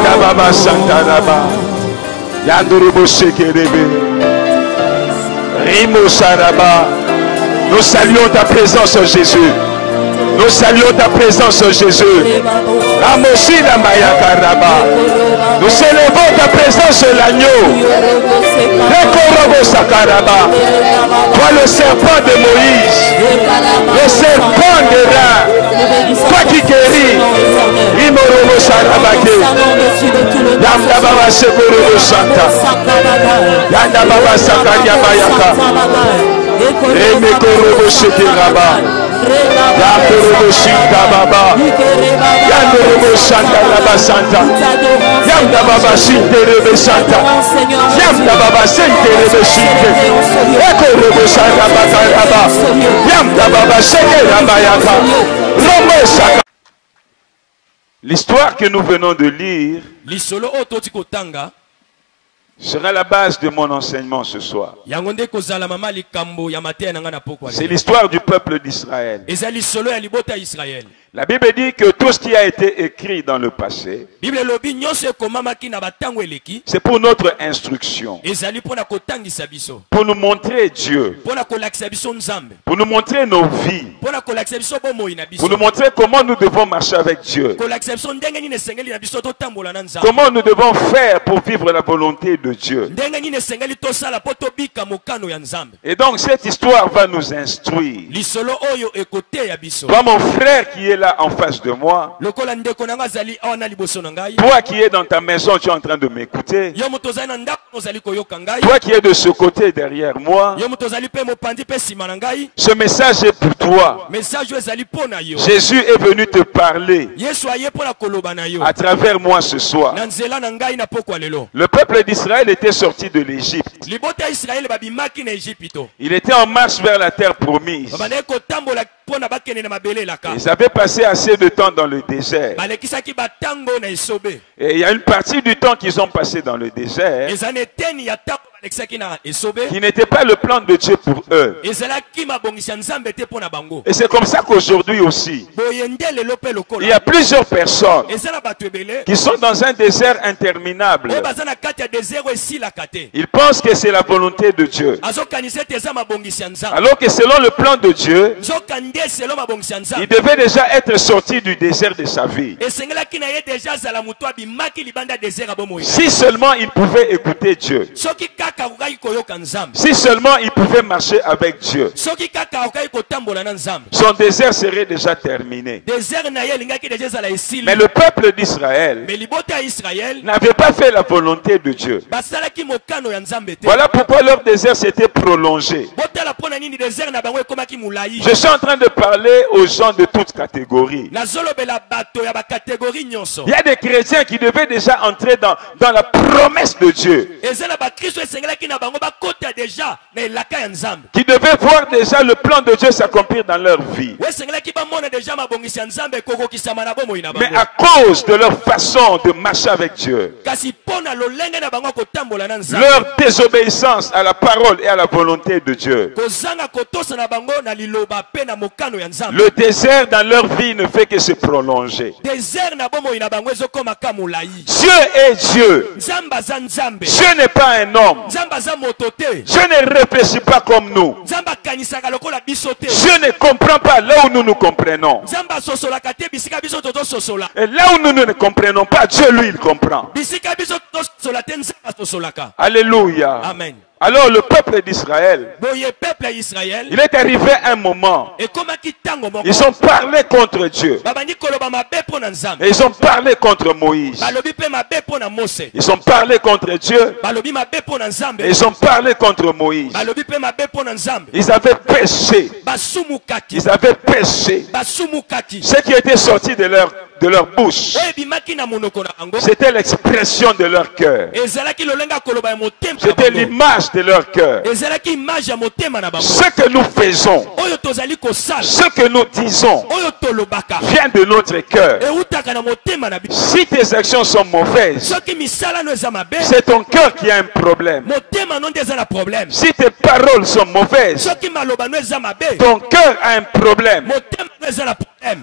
Yanda Baba Santa Raba. Yandurubo Sekerebe. Rimo Saraba. Nous saluons ta présence, Jésus. Nous saluons ta présence, Jésus. Ramosina Mayakaraba. Nous célébrons ta présence, l'agneau. Rekorobo Sakaraba. Toi, le serpent de Moïse. Le serpent de Ra. Toi qui guéris. Rimorobo Sarabake. Yanda Baba Sekorobo Santa. Yanda Baba Sakaria Bayaka. Remekorobo Sekeraba. Yandorobo Shinta Baba. Yandorobo Santa Baba Santa. Yanda Baba Shinterebe Santa. Yanda Baba Shinterebe Shinte. Ekorobo Santa Bakaraba. Yanda Baba Sekerabayaka. Romo Saka. L'histoire que nous venons de lire sera la base de mon enseignement ce soir. C'est l'histoire du peuple d'Israël. La Bible dit que tout ce qui a été écrit dans le passé, c'est pour notre instruction, pour nous montrer Dieu, pour nous montrer nos vies, pour nous montrer comment nous devons marcher avec Dieu, comment nous devons faire pour vivre la volonté de Dieu. Et donc cette histoire va nous instruire. Toi mon frère qui est là en face de moi, toi qui es dans ta maison, tu es en train de m'écouter, toi qui es de ce côté derrière moi, ce message est pour toi. Jésus est venu te parler à travers moi ce soir. Le peuple d'Israël était sorti de l'Égypte. Il était en marche vers la terre promise. Ils avaient passé assez de temps dans le désert. Et il y a une partie du temps qu'ils ont passé dans le désert qui n'était pas le plan de Dieu pour eux. Et c'est comme ça qu'aujourd'hui aussi, il y a plusieurs personnes qui sont dans un désert interminable. Ils pensent que c'est la volonté de Dieu, alors que selon le plan de Dieu, il devait déjà être sorti du désert de sa vie. Si seulement il pouvait écouter Dieu, si seulement il pouvait marcher avec Dieu, son désert serait déjà terminé. Mais le peuple d'Israël n'avait pas fait la volonté de Dieu. Voilà pourquoi leur désert s'était prolongé. Je suis en train de parler aux gens de toutes catégories. Il y a des chrétiens qui devaient déjà entrer dans la promesse de Dieu, qui devaient voir déjà le plan de Dieu s'accomplir dans leur vie. Mais à cause de leur façon de marcher avec Dieu, leur désobéissance à la parole et à la volonté de Dieu, le désert dans leur vie ne fait que se prolonger. Dieu est Dieu. Dieu n'est pas un homme. Dieu ne réfléchit pas comme nous. Dieu ne comprend pas là où nous nous comprenons. Et là où nous ne comprenons pas, Dieu lui il comprend. Alléluia. Amen. Alors le peuple d'Israël, il est arrivé un moment, ils ont parlé contre Dieu. Et ils ont parlé contre Moïse. Ils ont parlé contre Dieu. Et ils ont parlé contre Moïse. Ils avaient péché. Ils avaient péché. Ce qui était sorti de leur bouche, c'était l'expression de leur cœur. C'était l'image de leur cœur. Ce que nous faisons, ce que nous disons, vient de notre cœur. Si tes actions sont mauvaises, c'est ton cœur qui a un problème. Si tes paroles sont mauvaises, ton cœur a un problème.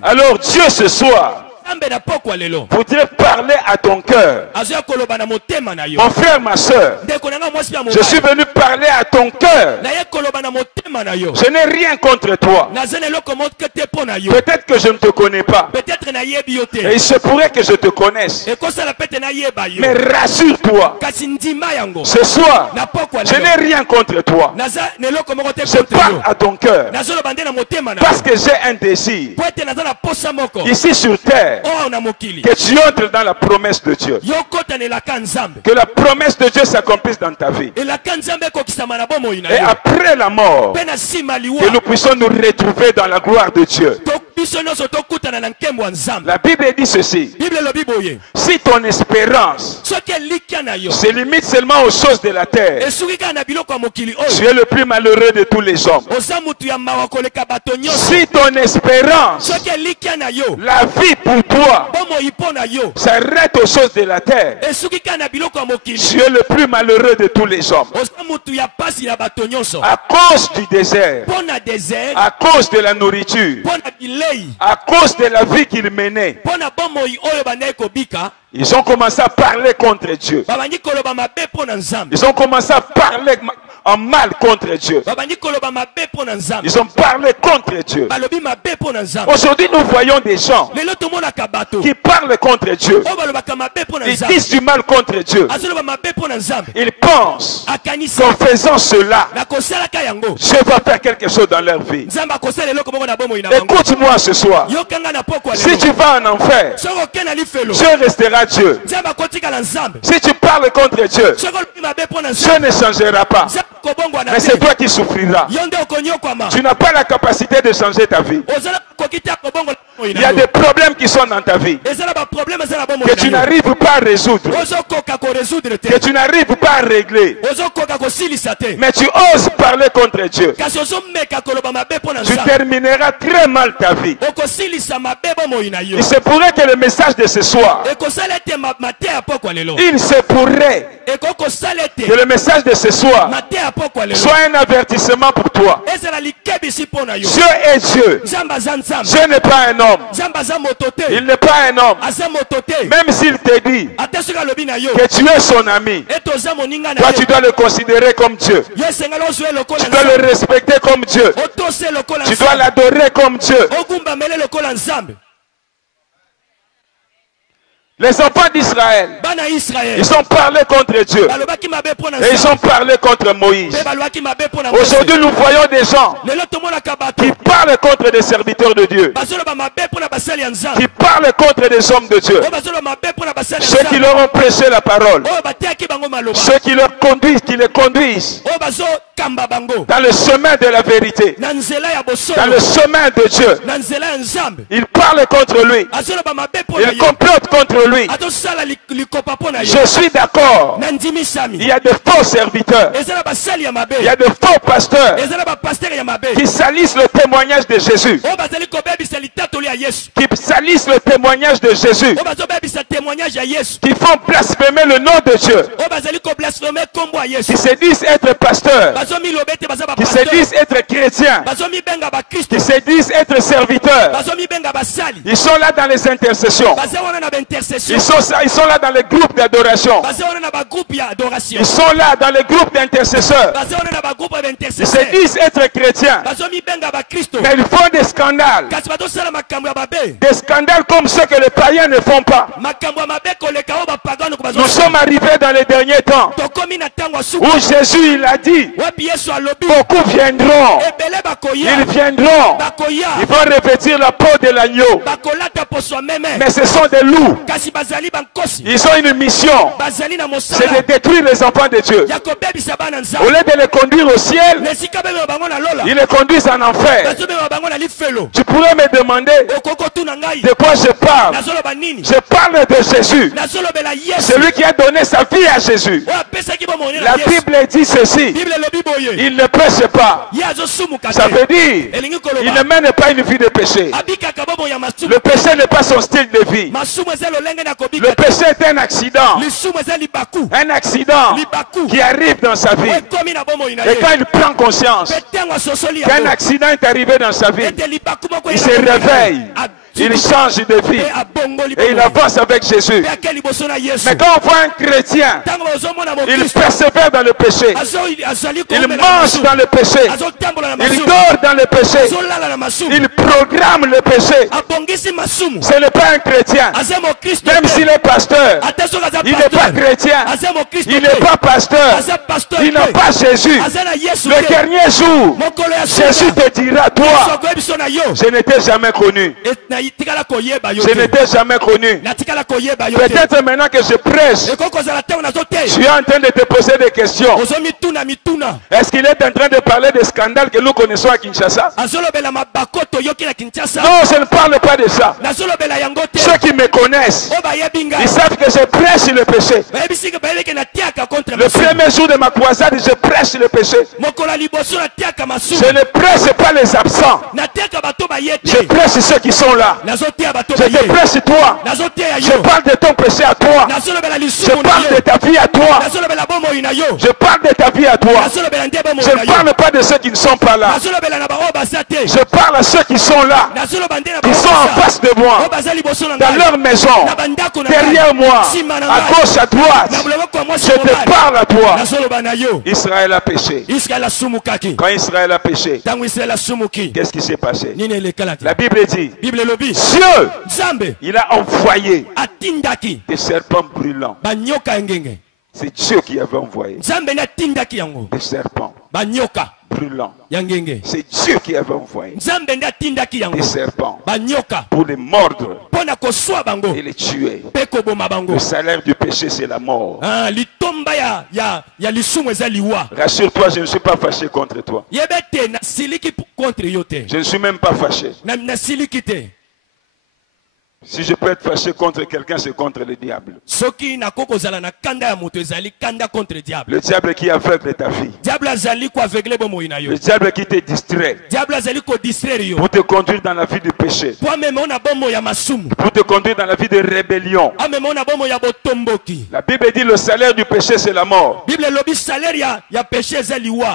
Alors Dieu ce soir voudrait parler à ton cœur. Mon frère, ma soeur, je suis venu parler à ton cœur. Je n'ai rien contre toi. Peut-être que je ne te connais pas. Et il se pourrait que je te connaisse. Mais rassure-toi. Ce soir, je n'ai rien contre toi. Je parle à ton cœur. Parce que j'ai un désir. Ici sur terre. Que tu entres dans la promesse de Dieu. Que la promesse de Dieu s'accomplisse dans ta vie. Et après la mort, que nous puissions nous retrouver dans la gloire de Dieu. La Bible dit ceci. Si ton espérance se limite seulement aux choses de la terre, tu es le plus malheureux de tous les hommes. Si ton espérance, la vie pour toi, s'arrête aux choses de la terre, tu es le plus malheureux de tous les hommes. À cause du désert, à cause de la nourriture, à cause de la vie qu'il menait, ils ont commencé à parler contre Dieu. Ils ont commencé à parler en mal contre Dieu. Ils ont parlé contre Dieu. Aujourd'hui, nous voyons des gens qui parlent contre Dieu. Ils disent du mal contre Dieu. Ils pensent qu'en faisant cela, Dieu va faire quelque chose dans leur vie. Écoute-moi ce soir. Si tu vas en enfer, Dieu restera Dieu. Si tu parles contre Dieu, Dieu ne changera pas. Mais c'est toi qui souffriras. Tu n'as pas la capacité de changer ta vie. Il y a des problèmes qui sont dans ta vie que tu n'arrives pas à résoudre, que tu n'arrives pas à régler. Mais tu oses parler contre Dieu. Tu termineras très mal ta vie. Il se pourrait que le message de ce soir, il se pourrait que le message de ce soir soit un avertissement pour toi. Dieu est Dieu. Dieu n'est pas un homme. Il n'est pas un homme. Même s'il te dit que tu es son ami, toi tu dois le considérer comme Dieu. Tu dois le respecter comme Dieu. Tu dois l'adorer comme Dieu. Les enfants d'Israël, ils ont parlé contre Dieu. Et ils ont parlé contre Moïse. Aujourd'hui, nous voyons des gens qui parlent contre des serviteurs de Dieu, qui parlent contre des hommes de Dieu, ceux qui leur ont prêché la parole, ceux qui leur conduisent, qui les conduisent dans le chemin de la vérité, dans le chemin de Dieu. Ils parlent contre lui. Ils complotent contre lui. Je suis d'accord. Il y a de faux serviteurs. Il y a de faux pasteurs qui salissent le témoignage de Jésus. Qui salissent le témoignage de Jésus. Qui font blasphémer le nom de Dieu. Qui se disent être pasteurs. Qui se disent être chrétiens. Qui se disent être serviteurs. Ils sont là dans les intercessions. Ils sont là dans les groupes d'adoration. Ils sont là dans les groupes d'intercesseurs. Ils se disent être chrétiens. Mais ils font des scandales. Des scandales comme ceux que les païens ne font pas. Nous sommes arrivés dans les derniers temps où Jésus il a dit beaucoup viendront. Ils viendront. Ils vont revêtir la peau de l'agneau. Mais ce sont des loups. Ils ont une mission. C'est de détruire les enfants de Dieu. Au lieu de les conduire au ciel, ils les conduisent en enfer. Tu pourrais me demander de quoi je parle. Je parle de Jésus. Celui qui a donné sa vie à Jésus. La Bible dit ceci. Il ne péche pas. Ça veut dire il ne mène pas une vie de péché. Le péché n'est pas son style de vie. Le péché est un accident. Un accident qui arrive dans sa vie. Et quand il prend conscience qu'un accident est arrivé dans sa vie, il se réveille. il change de vie et il avance avec Jésus. Mais quand on voit un chrétien, il persévère dans le péché, il mange dans le péché, il dort dans le péché, il programme le péché. Ce n'est pas un chrétien. Même s'il est pasteur, il n'est pas chrétien, il n'est pas pasteur, il n'a pas Jésus. Le dernier jour, Jésus te dira, toi, je ne t'ai jamais connu. Je ne t'ai jamais connu. Peut-être maintenant que je prêche, tu es en train de te poser des questions. Est-ce qu'il est en train de parler des scandales que nous connaissons à Kinshasa? Non, je ne parle pas de ça. Ceux qui me connaissent, ils savent que je prêche le péché. Le premier jour de ma croisade, je prêche le péché. Je ne prêche pas les absents. Je prêche ceux qui sont là. Je te prêche toi. Je parle de ton péché à toi. Je parle de ta vie à toi. Je parle de ta vie à toi. Je ne parle pas de ceux qui ne sont pas là. Je parle à ceux qui sont là, qui sont en face de moi, dans leur maison, derrière moi, à gauche, à droite. Je te parle à toi. Israël a péché. Quand Israël a péché, qu'est-ce qui s'est passé? La Bible dit, Dieu, il a envoyé des serpents brûlants. C'est Dieu qui avait envoyé des serpents brûlants. C'est Dieu qui avait envoyé des serpents pour les mordre et les tuer. Le salaire du péché, c'est la mort. Rassure-toi, je ne suis pas fâché contre toi. Je ne suis même pas fâché. Si je peux être fâché contre quelqu'un, c'est contre le diable. Le diable qui aveugle ta vie. Le diable qui te distrait. Pour te conduire dans la vie du péché. Pour te conduire dans la vie de rébellion. La Bible dit le salaire du péché, c'est la mort.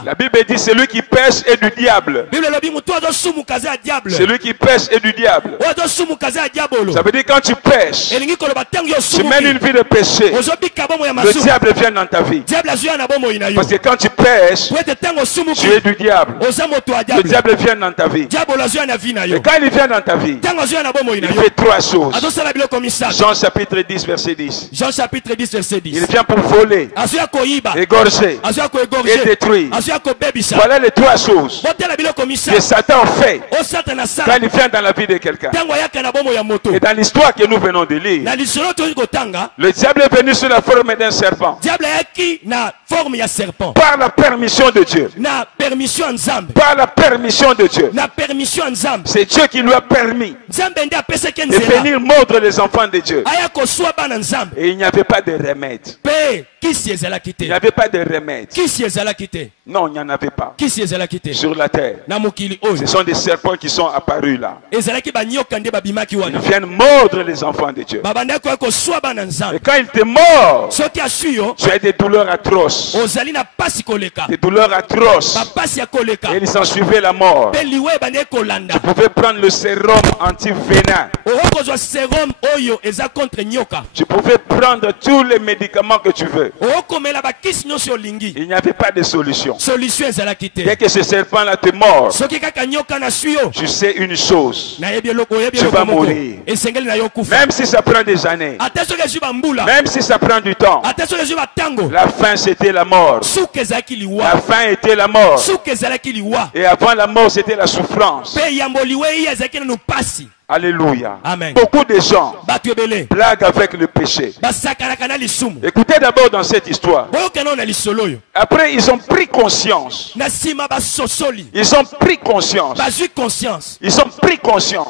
La Bible dit celui qui pêche est du diable. Celui qui pêche est du diable. Ça veut dire quand tu pêches, tu mènes une vie de péché, le diable vient dans ta vie. Parce que quand tu pêches, tu es du diable. Le diable vient dans ta vie. Et quand il vient dans ta vie, il fait trois choses. Jean chapitre 10 verset 10. Il vient pour voler, égorger et détruire. Voilà les trois choses que Satan fait quand il vient dans la vie de quelqu'un. Et dans l'histoire que nous venons de lire, le diable est venu sous la forme d'un serpent. Par la permission de Dieu. Par la permission de Dieu. C'est Dieu qui lui a permis de venir mordre les enfants de Dieu. Et il n'y avait pas de remède. Il n'y avait pas de remède. Non, il n'y en avait pas. Sur la terre. Ce sont des serpents qui sont apparus là. Ils viennent mordre les enfants de Dieu. Et quand ils te mordent, tu as des douleurs atroces. Des douleurs atroces. Et ils s'en suivaient la mort. Tu pouvais prendre le sérum anti-vénin. Tu pouvais prendre tous les médicaments que tu veux. Il n'y avait pas de solution. Dès que ce serpent-là te mord, tu sais une chose. Tu vas mourir. Même si ça prend des années. Même si ça prend du temps. La fin c'était la mort. La fin était la mort. Et avant la mort c'était la souffrance. Alléluia. Amen. Beaucoup de gens blaguent avec le péché. Écoutez d'abord dans cette histoire. Après, ils ont pris conscience. Ils ont pris conscience. Ils ont pris conscience.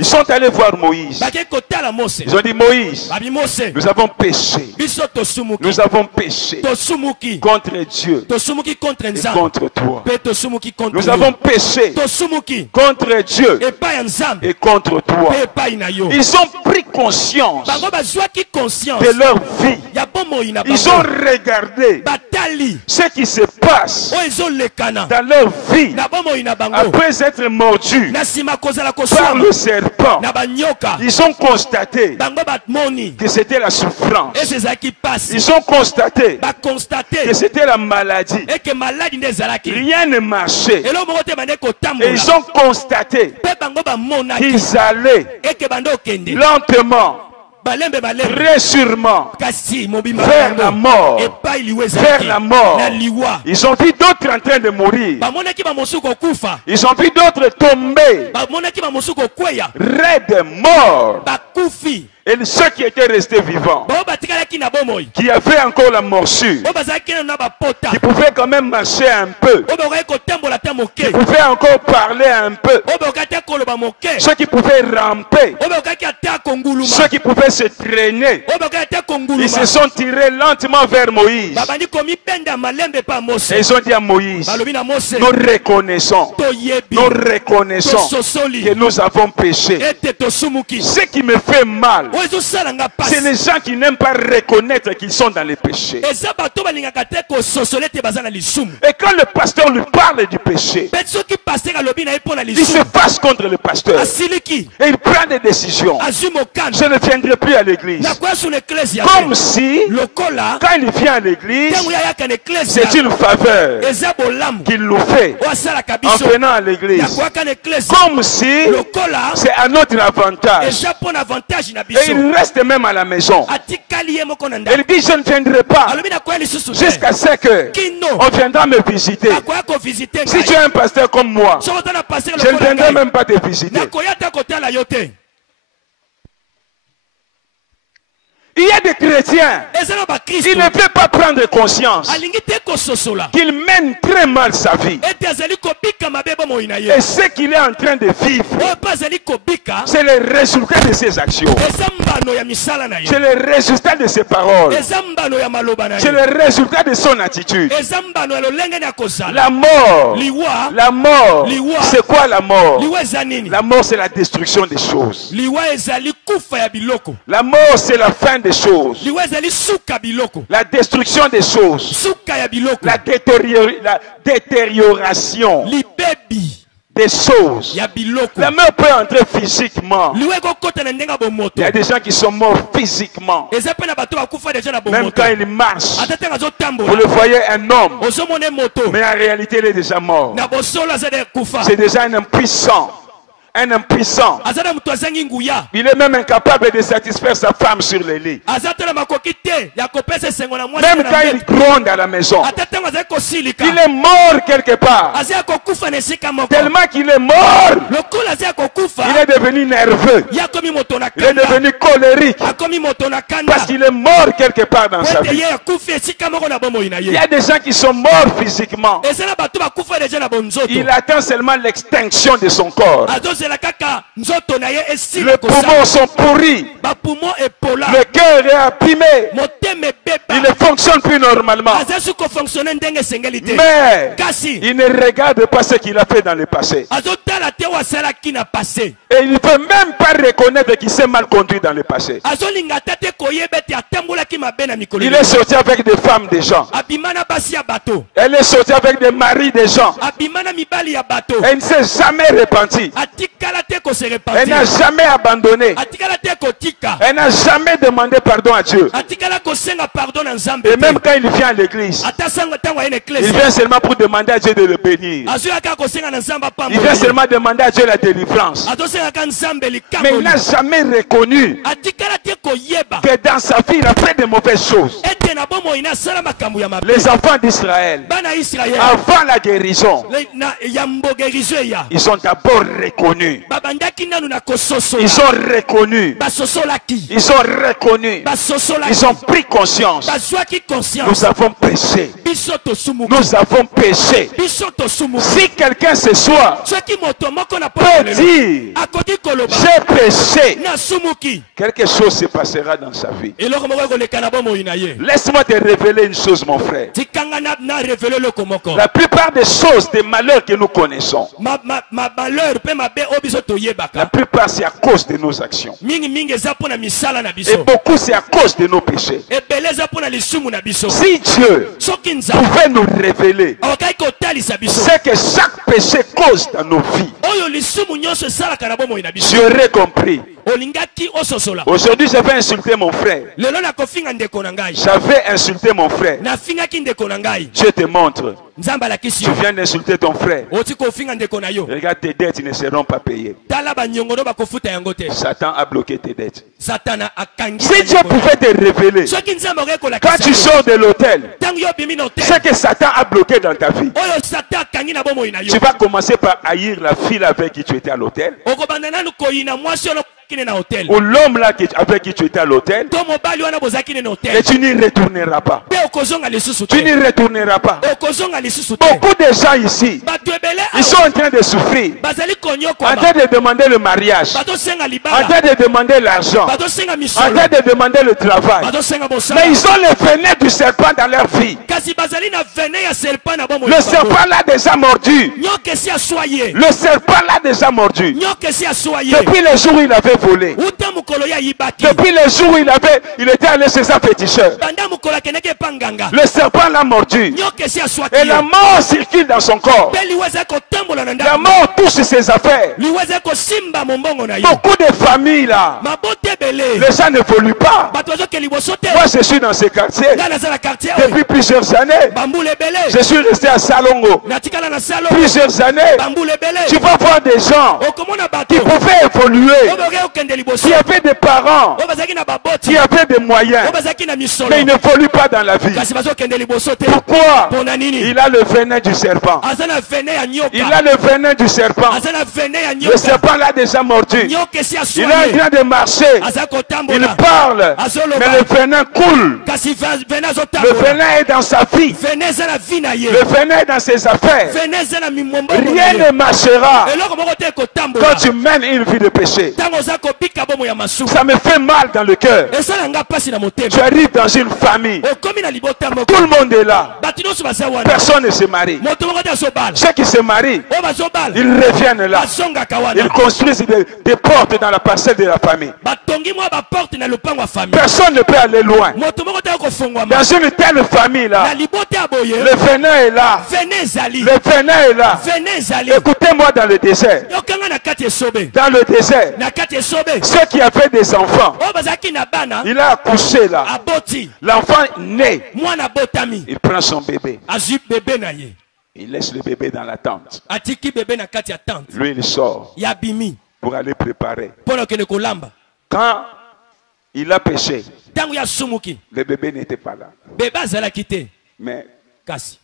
Ils sont allés voir Moïse. Ils ont dit, Moïse, nous avons péché. Nous avons péché contre Dieu et contre toi. Nous avons péché contre Dieu et contre toi. Ils ont pris conscience de leur vie. Ils ont regardé ce qui se passe dans leur vie après être mordus par le serpent. Ils ont constaté que c'était la souffrance. Ils ont constaté que c'était la maladie. Rien ne marchait. Et ils ont constaté qu'ils allaient lentement, très sûrement, vers la mort. Vers la mort. Ils ont vu d'autres en train de mourir. Ils ont vu d'autres tomber, raides, morts. Et ceux qui étaient restés vivants, qui avaient encore la morsure, qui pouvaient quand même marcher un peu, qui pouvaient encore parler un peu, ceux qui pouvaient ramper, ceux qui pouvaient se traîner, ils se sont tirés lentement vers Moïse. Et ils ont dit à Moïse, nous reconnaissons que nous avons péché. Ce qui me fait mal, c'est les gens qui n'aiment pas reconnaître qu'ils sont dans les péchés. Et quand le pasteur lui parle du péché, il se passe contre le pasteur. Et il prend des décisions. Je ne viendrai plus à l'église. Comme si, quand il vient à l'église, c'est une faveur qu'il nous fait en venant à l'église. Comme si c'est un autre avantage. Et il reste même à la maison. Il dit, je ne viendrai pas jusqu'à ce que on viendra me visiter. Si tu es un pasteur comme moi, je ne viendrai même pas te visiter. Il y a des chrétiens qui ne peuvent pas prendre conscience qu'il mène très mal sa vie. Et ce qu'il est en train de vivre, c'est le résultat de ses actions. C'est le résultat de ses paroles. C'est le résultat de son attitude. La mort, c'est quoi la mort? La mort, c'est la destruction des choses. La mort, c'est la fin des choses. La destruction des choses. La détérioration des choses. La mort peut entrer physiquement. Il y a des gens qui sont morts physiquement. Même quand il marche, vous le voyez un homme, mais en réalité il est déjà mort. C'est déjà un impuissant. Un impuissant. Il est même incapable de satisfaire sa femme sur le lit. Même quand il gronde à la maison, il est mort quelque part. Tellement qu'il est mort, il est devenu nerveux. Il est devenu colérique. Parce qu'il est mort quelque part dans sa vie. Il y a des gens qui sont morts physiquement. Il attend seulement l'extinction de son corps. Les poumons sont pourris. Le cœur est abîmé. Il ne fonctionne plus normalement. Mais il ne regarde pas ce qu'il a fait dans le passé. Et il ne peut même pas reconnaître qu'il s'est mal conduit dans le passé. Il est sorti avec des femmes des gens. Elle est sortie avec des maris des gens. Elle ne s'est jamais repentie. Elle n'a jamais abandonné. Elle n'a jamais demandé pardon à Dieu. Et même quand il vient à l'église, il vient seulement pour demander à Dieu de le bénir. Il vient seulement demander à Dieu la délivrance. Mais il n'a jamais reconnu que dans sa vie il a fait de mauvaises choses. Les enfants d'Israël, avant la guérison, ils ont d'abord reconnu. Ils ont reconnu. Ils ont reconnu. Ils ont pris conscience. Nous avons péché. Nous avons péché. Si quelqu'un ce soir peut dire j'ai péché, quelque chose se passera dans sa vie. Laisse-moi te révéler une chose, mon frère. La plupart des choses, des malheurs que nous connaissons, la plupart c'est à cause de nos actions. Et beaucoup c'est à cause de nos péchés. Si Dieu pouvait nous révéler ce que chaque péché cause dans nos vies, j'aurais compris. Aujourd'hui, j'avais insulté mon frère. J'avais insulté mon frère. Je te montre. Tu viens d'insulter ton frère. Regarde, tes dettes ne seront pas payées. Satan a bloqué tes dettes. Si Dieu pouvait te révéler, quand tu sors de l'hôtel, ce que Satan a bloqué dans ta vie, tu vas commencer par haïr la fille avec qui tu étais à l'hôtel, ou l'homme là avec qui tu étais à l'hôtel, et tu n'y retourneras pas. Tu n'y retourneras pas. Beaucoup de gens ici, ils sont en train de souffrir, en train de demander le mariage, en train de demander l'argent, en train de demander le travail. Mais ils ont le venin du serpent dans leur vie. Le serpent l'a déjà mordu. Le serpent l'a déjà mordu. Depuis le jour où il avait volé, depuis le jour où il était allé chez sa féticheur, le serpent l'a mordu. Et la mort circule dans son corps. La mort touche ses affaires. Beaucoup de familles là, les gens n'évoluent pas. Moi je suis dans ces quartiers depuis plusieurs années. Je suis resté à Salongo plusieurs années. Tu vas voir des gens qui pouvaient évoluer, qui avaient des parents, qui avaient des moyens, mais ils n'évoluent pas dans la vie. Pourquoi? Il a le venin du serpent. Il a le venin du serpent. Le serpent l'a déjà mordu. Il est en train de marcher. Il parle, mais le venin coule. Le venin est dans sa vie. Le venin est dans ses affaires. Rien ne marchera quand tu mènes une vie de péché. Ça me fait mal dans le cœur. Tu arrives dans une famille, tout le monde est là, personne ne se marie. Ceux qui se marient, ils reviennent là, ils construisent des portes dans la parcelle de la famille. Personne ne peut aller loin. Dans une telle famille là, le venin est là. Le venin est là. Écoutez-moi, dans le désert, dans le désert, ceux qui avaient des enfants, il a accouché là, l'enfant naît, il prend son bébé, il laisse le bébé dans la tente, lui il sort pour aller préparer. Quand il a péché, le bébé n'était pas là, mais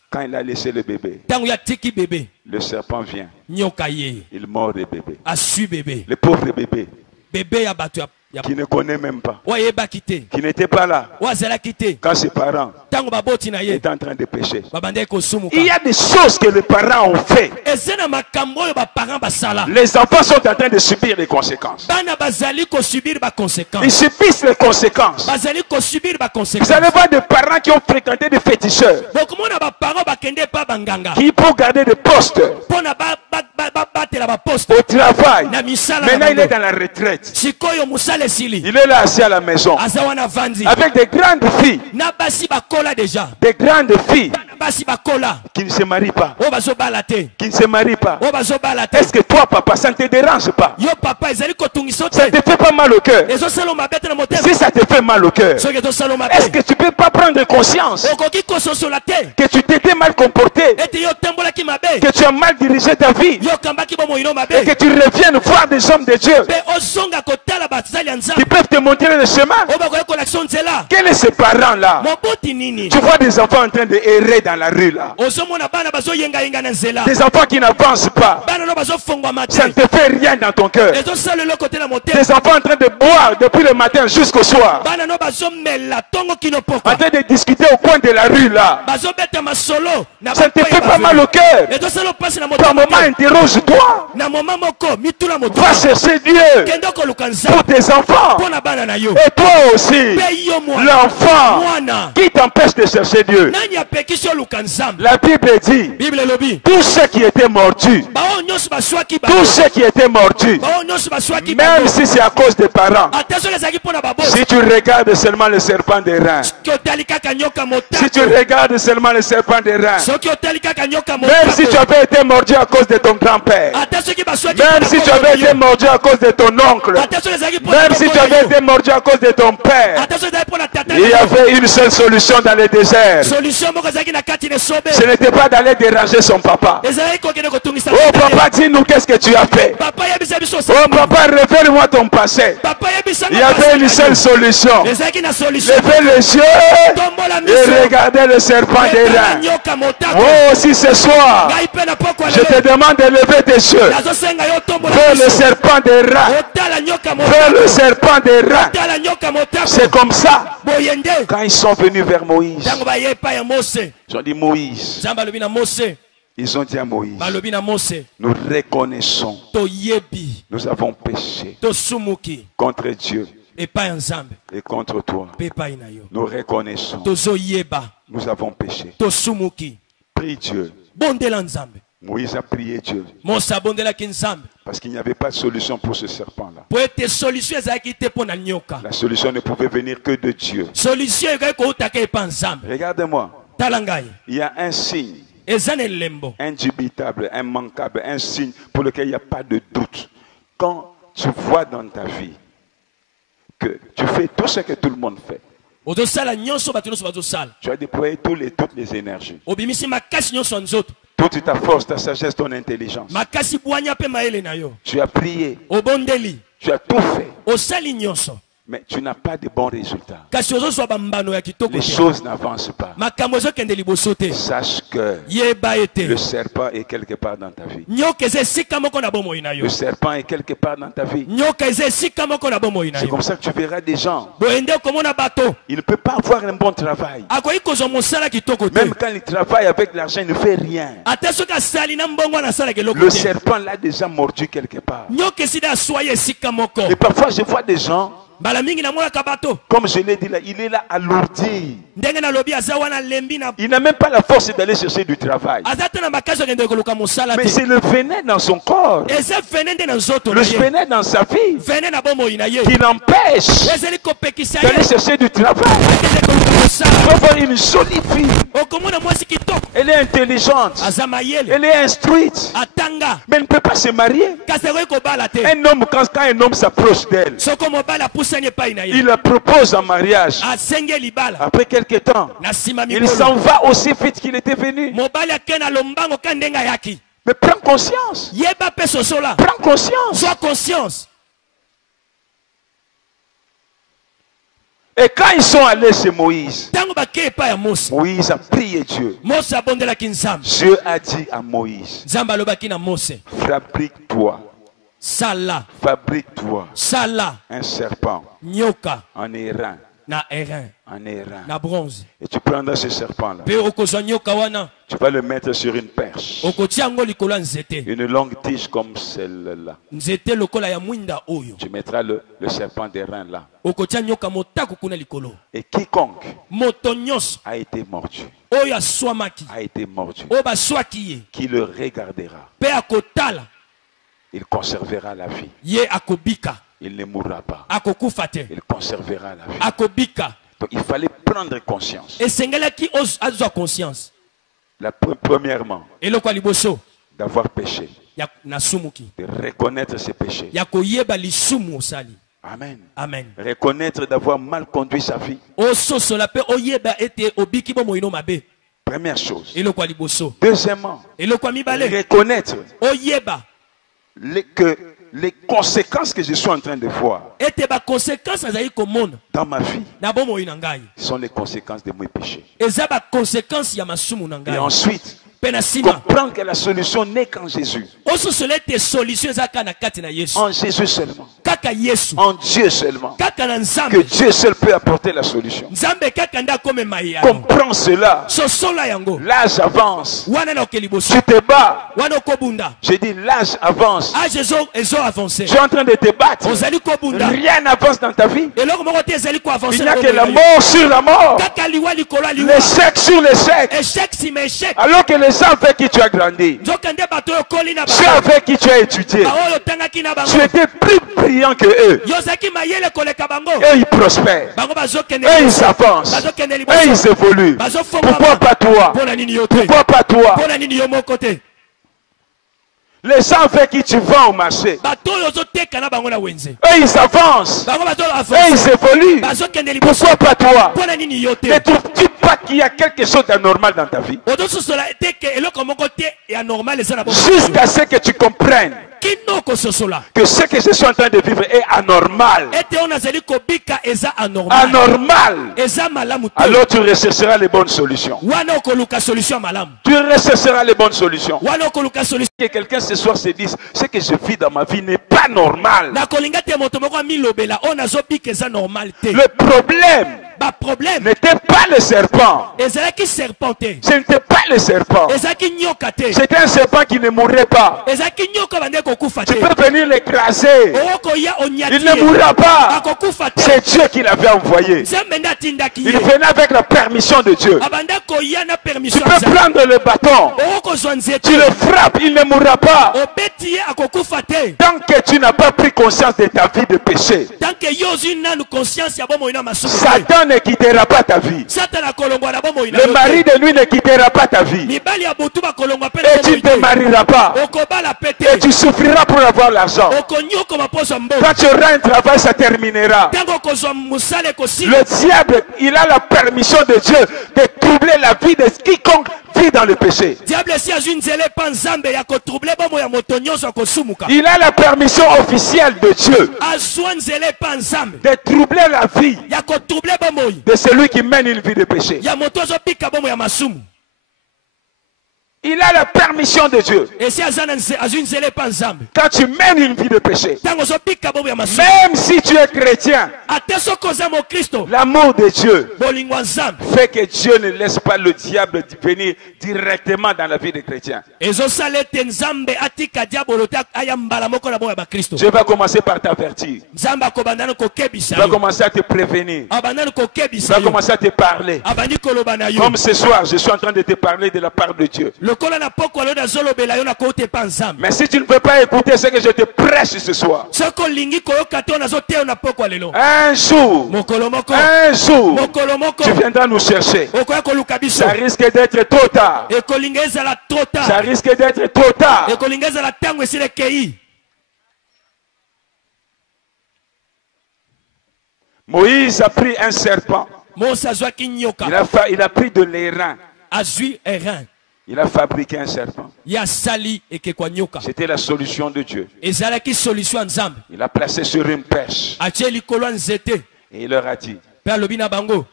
quand il a laissé le bébé, le serpent vient, il mord le bébé, le pauvre bébé qui ne connaît même pas, qui n'était pas là quand ses parents étaient en train de pécher. Il y a des choses que les parents ont fait. Les enfants sont en train de subir les conséquences. Ils subissent les conséquences. Vous allez voir des parents qui ont fréquenté des féticheurs, qui pour garder des postes au travail. Maintenant il est dans la retraite. Il est là assis à la maison avec des grandes filles, des grandes filles qui ne se marient pas, qui ne se marient pas. Est-ce que toi papa, ça ne te dérange pas? Ça te fait pas mal au cœur? Si ça te fait mal au cœur, est-ce que tu peux pas prendre conscience que tu t'étais mal comporté, que tu as mal dirigé ta vie, et que tu reviennes voir des hommes de Dieu qui peuvent te montrer le chemin? Quels sont ces parents là? Tu vois des enfants en train de errer dans la rue là. Des enfants qui n'avancent pas. Ça ne te fait rien dans ton cœur. Des enfants en train de boire depuis le matin jusqu'au soir. En train de discuter au coin de la rue là. Ça ne te fait pas mal au cœur. Par moment, interroge-toi. Va chercher Dieu pour tes enfants. Et toi aussi, l'enfant qui t'empêche de chercher Dieu. La Bible dit, tous ceux qui étaient mordus, même si c'est à cause des parents, si tu regardes seulement le serpent des reins, si tu regardes seulement le serpent des reins, même si tu avais été mordu à cause de ton grand-père, même si tu avais été mordu à cause de ton oncle, même si tu avais été mordu à cause de ton père, il y avait une seule solution dans le désert. Ce n'était pas d'aller déranger son papa. Oh papa, dis-nous qu'est-ce que tu as fait. Oh papa, révèle-moi ton passé. Il y avait une seule solution. Levez les yeux et regardez le serpent des reins. Oh, si ce soir, je te demande de lever tes yeux vers le serpent des reins. Vers le serpent des reins. C'est comme ça. Quand ils sont venus vers Moïse, ils ont dit Moïse. Ils ont dit à Moïse, nous reconnaissons, nous avons péché contre Dieu et contre toi. Nous reconnaissons, nous avons péché. Prie Dieu. Moïse a prié Dieu. Parce qu'il n'y avait pas de solution pour ce serpent-là. La solution ne pouvait venir que de Dieu. Regardez-moi. Il y a un signe indubitable, immanquable, un signe pour lequel il n'y a pas de doute. Quand tu vois dans ta vie que tu fais tout ce que tout le monde fait, tu as déployé toutes les énergies, toute ta force, ta sagesse, ton intelligence. Tu as prié, tu as tout fait, mais tu n'as pas de bons résultats. Les choses n'avancent pas. Sache que le serpent est quelque part dans ta vie. Le serpent est quelque part dans ta vie. C'est comme ça que tu verras des gens. Il ne peut pas avoir un bon travail. Même quand il travaille avec l'argent, il ne fait rien. Le serpent l'a déjà mordu quelque part. Et parfois je vois des gens, comme je l'ai dit là, il est là alourdi. Il n'a même pas la force d'aller chercher du travail. Mais c'est le venin dans son corps, le venin dans sa vie, qui l'empêche d'aller chercher du travail. Il faut voir une jolie fille. Elle est intelligente. Elle est instruite. Mais elle ne peut pas se marier. Un homme, quand un homme s'approche d'elle, il la propose en mariage. Après quelques temps, il s'en va aussi vite qu'il était venu. Mais prends conscience. Prends conscience. Sois conscience. Et quand ils sont allés chez Moïse, Moïse a prié Dieu. Dieu a dit à Moïse, fabrique-toi un serpent en airain. En airain. Et tu prendras ce serpent-là. Tu vas le mettre sur une perche. Une longue tige comme celle-là. Tu mettras le serpent d'airain là. Et quiconque a été mordu, qui le regardera, il conservera la vie. Il ne mourra pas. Il conservera la vie. Donc il fallait prendre conscience. Premièrement, d'avoir péché. De reconnaître ses péchés. Amen. Amen. Reconnaître d'avoir mal conduit sa vie. Première chose. Deuxièmement, reconnaître que les conséquences que je suis en train de voir dans ma vie sont les conséquences de mes péchés. Et ensuite, comprendre que la solution n'est qu'en Jésus. En Jésus seulement. En Dieu seulement. Que Dieu seul peut apporter la solution. Comprends cela. L'âge avance. Tu te bats. Je dis l'âge avance. Tu es en train de te battre. Rien n'avance dans ta vie. Il n'y a que la mort sur la mort. L'échec sur l'échec. Alors que les gens avec qui tu as grandi, ceux avec qui tu as étudié, tu étais plus brillant que eux. Et ils prospèrent. Et ils avancent. Et ils évoluent. Pourquoi pas toi? Pourquoi pas toi? Les gens avec qui tu vas au marché, eux ils avancent, et ils évoluent. Pourquoi pas toi? Ne trouves-tu pas qu'il y a quelque chose d'anormal dans ta vie? Jusqu'à ce que tu comprennes que ce que je suis en train de vivre est anormal. Anormal. Alors tu rechercheras les bonnes solutions. Tu rechercheras les bonnes solutions. Que quelqu'un ce soir se dise, ce que je vis dans ma vie n'est pas normal. Le problème n'était pas le serpent. Ce n'était pas le serpent. C'était un serpent qui ne mourrait pas. Tu peux venir l'écraser. Il ne mourra pas. C'est Dieu qui l'avait envoyé. Il venait avec la permission de Dieu. Tu peux prendre le bâton. Tu le frappes, il ne mourra pas. Tant que tu n'as pas pris conscience de ta vie de péché, Satan ne quittera pas ta vie. Le mari de lui ne quittera pas ta vie. Et tu ne te marieras pas. Et tu souffriras pour avoir l'argent. Quand tu auras un travail, ça terminera. Le diable, il a la permission de Dieu de troubler la vie de quiconque vit dans le péché. Il a la permission officielle de Dieu de troubler la vie de celui qui mène une vie de péché. Il a la permission de Dieu. Quand tu mènes une vie de péché, même si tu es chrétien, l'amour de Dieu fait que Dieu ne laisse pas le diable venir directement dans la vie des chrétiens. Dieu va commencer par t'avertir. Il va commencer à te prévenir. Il va commencer à te parler. Comme ce soir, je suis en train de te parler de la part de Dieu. Mais si tu ne peux pas écouter ce que je te prêche ce soir, un jour, tu viendras nous chercher. Ça risque d'être trop tard. Ça risque d'être trop tard. Moïse a pris un serpent. Il a pris de l'airain. Il a fabriqué un serpent. C'était la solution de Dieu. Il a placé sur une perche. Et il leur a dit,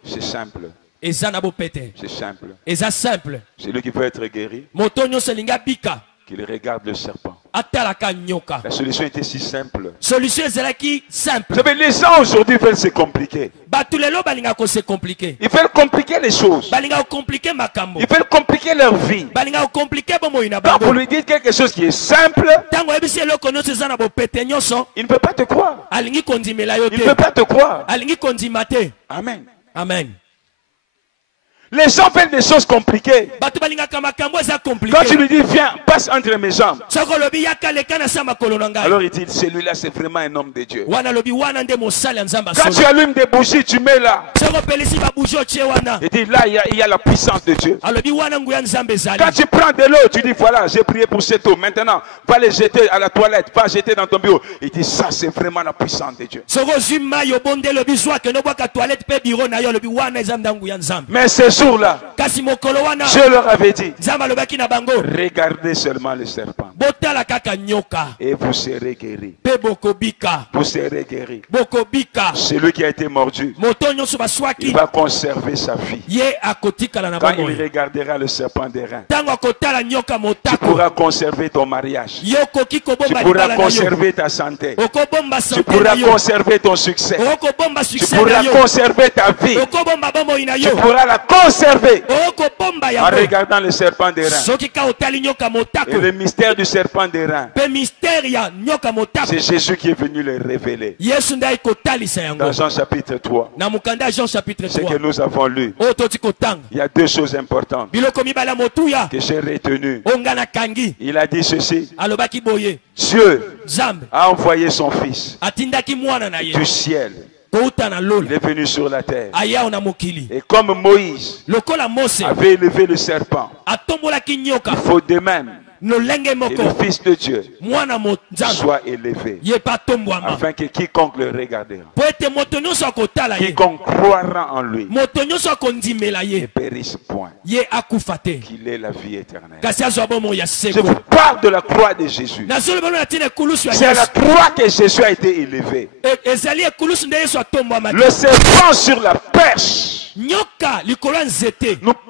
c'est simple. C'est simple. Celui qui veut être guéri, qu'il regarde le serpent. La solution était si simple. Vous savez, les gens aujourd'hui veulent se compliquer. Ils veulent compliquer les choses. Ils veulent compliquer leur vie. Quand vous lui dites quelque chose qui est simple, il ne peut pas te croire. Il ne peut pas te croire. Amen. Amen. Les gens veulent des choses compliquées. Quand tu lui dis, viens, passe entre mes jambes. Alors il dit, celui-là c'est vraiment un homme de Dieu. Quand tu allumes des bougies, tu mets là. Il dit, là il y a la puissance de Dieu. Quand tu prends de l'eau, tu dis, voilà, j'ai prié pour cette eau. Maintenant, va les jeter à la toilette, va jeter dans ton bureau. Il dit, ça c'est vraiment la puissance de Dieu. Mais c'est jour-là, je leur avais dit, regardez seulement le serpent. Et vous serez guéris. Vous serez guéris. Celui qui a été mordu, il va conserver sa vie. Quand il regardera le serpent des reins, tu pourras conserver ton mariage. Tu pourras conserver ta santé. Tu pourras conserver ton succès. Tu pourras conserver ta vie. Tu pourras la conserver en regardant le serpent des reins. Et le mystère du serpent des reins, c'est Jésus qui est venu le révéler. Dans Jean chapitre 3, ce que nous avons lu, il y a deux choses importantes que j'ai retenues. Il a dit ceci: Dieu a envoyé son Fils du ciel. Il est venu sur la terre. Et comme Moïse avait élevé le serpent, il faut de même et le Fils de Dieu soit élevé, afin que quiconque le regardera, quiconque croira en lui, ne périsse point, qu'il ait la vie éternelle. Je vous parle de la croix de Jésus. C'est à la croix que Jésus a été élevé. Le serpent sur la perche nous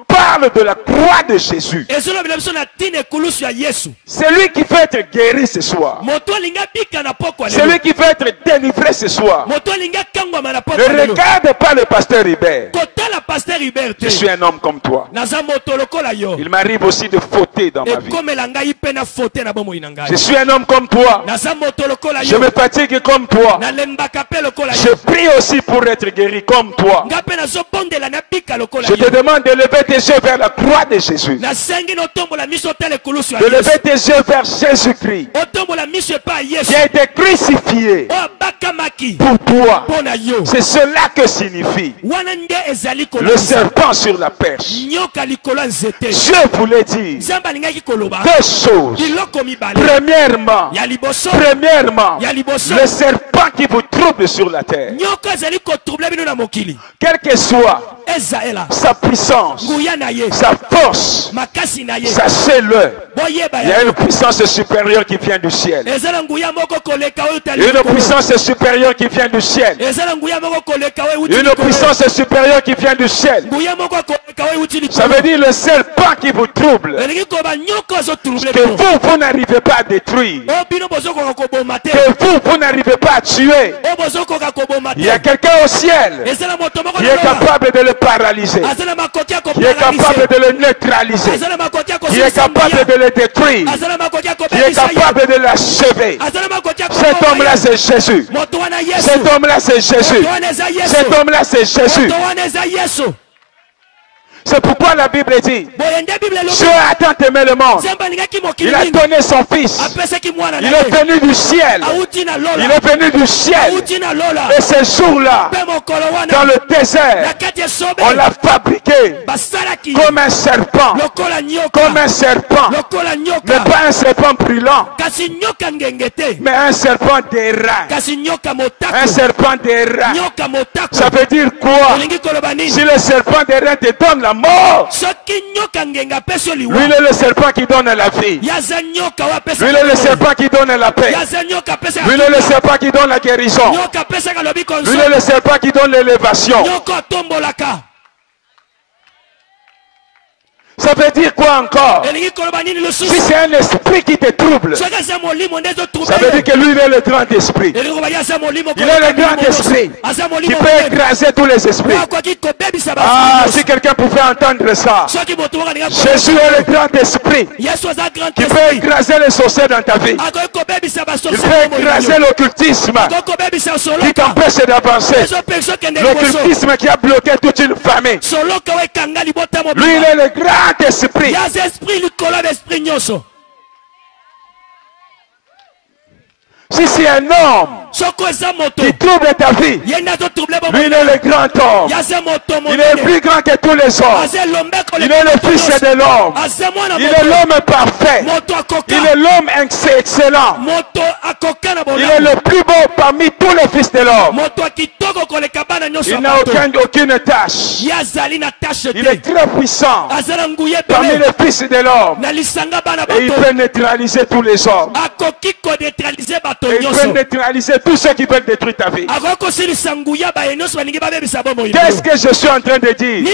parle de la croix de Jésus. C'est lui qui veut être guéri ce soir. C'est lui qui veut être délivré ce soir. Ne regarde pas le pasteur Hubert. Je suis un homme comme toi. Il m'arrive aussi de fauter dans ma vie. Je suis un homme comme toi. Je me fatigue comme toi. Je prie aussi pour être guéri comme toi. Je te demande de lever tes yeux vers la croix de Jésus. De lever tes yeux vers Jésus-Christ, qui a été crucifié pour toi. C'est cela que signifie le serpent sur la perche. Dieu voulait dire deux choses. Premièrement, le serpent qui vous trouble sur la terre, quelle que soit sa puissance, sa force, sachez-le, il y a une puissance supérieure qui vient du ciel. Une puissance supérieure qui vient du ciel. Une puissance supérieure qui vient du ciel. Ça veut dire le serpent qui vous trouble, que vous n'arrivez pas à détruire, que vous n'arrivez pas à tuer. Il y a quelqu'un au ciel qui est capable de le paralyser, qui est capable de le neutraliser, qui est capable de le détruire, qui est capable de l'achever. Cet homme-là, c'est Jésus. Cet homme-là, c'est Jésus. Cet homme-là, c'est Jésus. C'est pourquoi la Bible dit: Dieu a tant aimé le monde, il a donné son Fils. Il est venu du ciel. Il est venu du ciel. Et ce jour-là, dans le désert, on l'a fabriqué comme un serpent. Comme un serpent. Mais pas un serpent brûlant, mais un serpent d'airain. Un serpent d'airain. Ça veut dire quoi? Si le serpent d'airain te donne la mort, lui est le serpent qui donne la vie. Lui est le serpent qui donne la paix. Lui est le serpent qui donne la guérison. Lui est le serpent qui donne l'élévation. Ça veut dire quoi encore? Si c'est un esprit qui te trouble, ça veut dire que lui est le grand esprit. Il est le grand esprit qui peut écraser tous les esprits. Ah, si quelqu'un pouvait entendre ça. Jésus est le grand esprit qui peut écraser les sorciers dans ta vie. Il peut écraser l'occultisme qui t'empêche d'avancer. L'occultisme qui a bloqué toute une famille. Lui, il est le grand esprit. Si c'est un homme qui trouble ta vie, lui il est le grand homme. Il est plus grand que tous les hommes. Il est le fils de l'homme. Il est l'homme parfait. Il est l'homme excellent. Il est le plus beau parmi tous les fils de l'homme. Il n'a aucune tâche. Il est très puissant parmi les fils de l'homme. Et il peut neutraliser tous les hommes. Et il peut neutraliser tous ceux qui veulent détruire ta vie. Qu'est-ce que je suis en train de dire?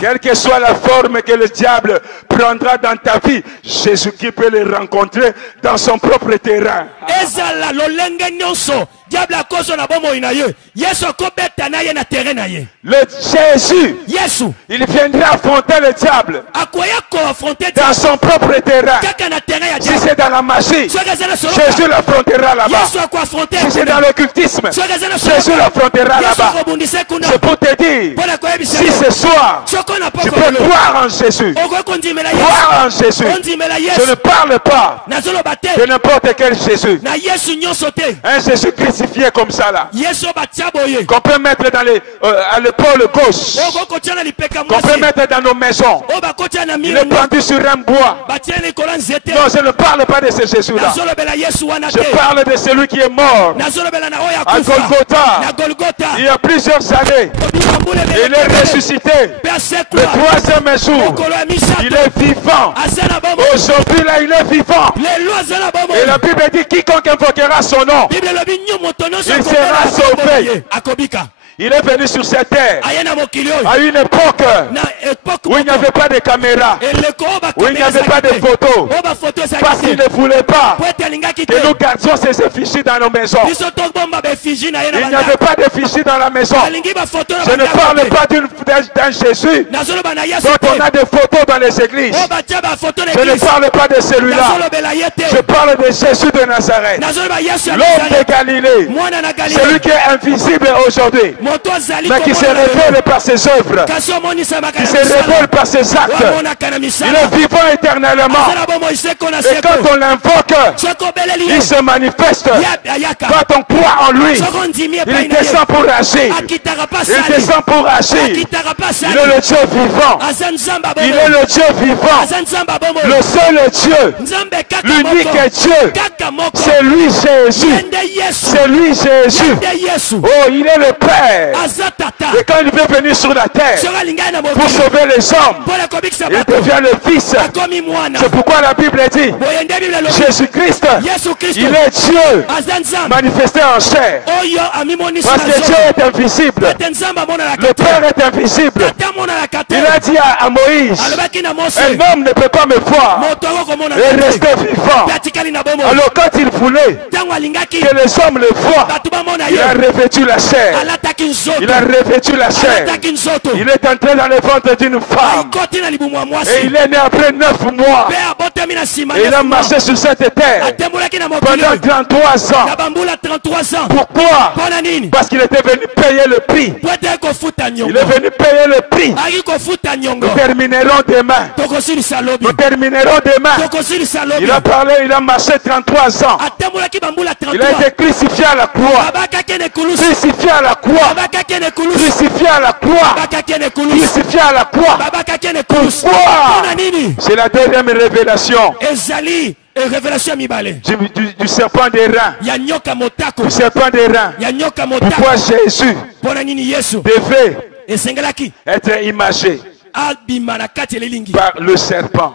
Quelle que soit la forme que le diable prendra dans ta vie, Jésus-Christ peut le rencontrer dans son propre terrain. Le Jésus, il viendra affronter le diable dans son propre terrain. Si c'est dans la magie, Jésus l'affrontera là-bas. Si c'est dans l'occultisme, Jésus l'affrontera là-bas. C'est pour te dire, si ce soir tu peux croire en Jésus, croire en Jésus, je ne parle pas de n'importe quel Jésus, un Jésus crucifié comme ça là, qu'on peut mettre dans à l'épaule gauche, qu'on peut mettre dans nos maisons. Il est pendu sur un bois. Non, je ne parle pas de ce Jésus là. Je parle de celui qui est mort à Golgotha il y a plusieurs années. Il est ressuscité le troisième jour. Il est vivant. Aujourd'hui là, il est vivant. Et la Bible dit quiconque invoquera son nom, il sera sauvé. Il est venu sur cette terre à une époque où il n'y avait pas de caméra, où il n'y avait pas de photos, parce qu'il ne voulait pas que nous gardions ces effigies dans nos maisons. Il n'y avait pas d'effigies dans la maison. Je ne parle pas d'un Jésus dont on a des photos dans les églises. Je ne parle pas de celui-là. Je parle de Jésus de Nazareth, l'homme de Galilée, celui qui est invisible aujourd'hui, mais qui se révèle par ses œuvres, qui se révèle par ses actes. Il est vivant éternellement. Et quand on l'invoque, il se manifeste. Quand on croit en lui, il descend pour agir. Il descend pour agir. Il est le Dieu vivant. Il est le Dieu vivant. Le seul Dieu. L'unique Dieu. C'est lui Jésus. C'est lui Jésus. Oh, il est le Père. Et quand il veut venir sur la terre pour sauver les hommes, il devient le Fils. C'est pourquoi la Bible dit Jésus-Christ, il est Dieu manifesté en chair. Parce que Dieu est invisible. Le Père est invisible. Il a dit à Moïse, un homme ne peut pas me voir et rester vivant. Alors quand il voulait que les hommes le voient, il a revêtu la chair. Il a revêtu la chair. Il est entré dans le ventre d'une femme. Et il est né après 9 mois. Et il a marché sur cette terre pendant 33 ans. Pourquoi? Parce qu'il était venu payer le prix. Il est venu payer le prix. Nous terminerons demain. Nous terminerons demain. Il a parlé, il a marché 33 ans. Il a été crucifié à la croix. Crucifié à la croix. Crucifié à la croix. Crucifié à la croix. Pourquoi? C'est la deuxième révélation. Du serpent des reins. Du serpent des reins. Pourquoi Jésus devait être imagé par le serpent,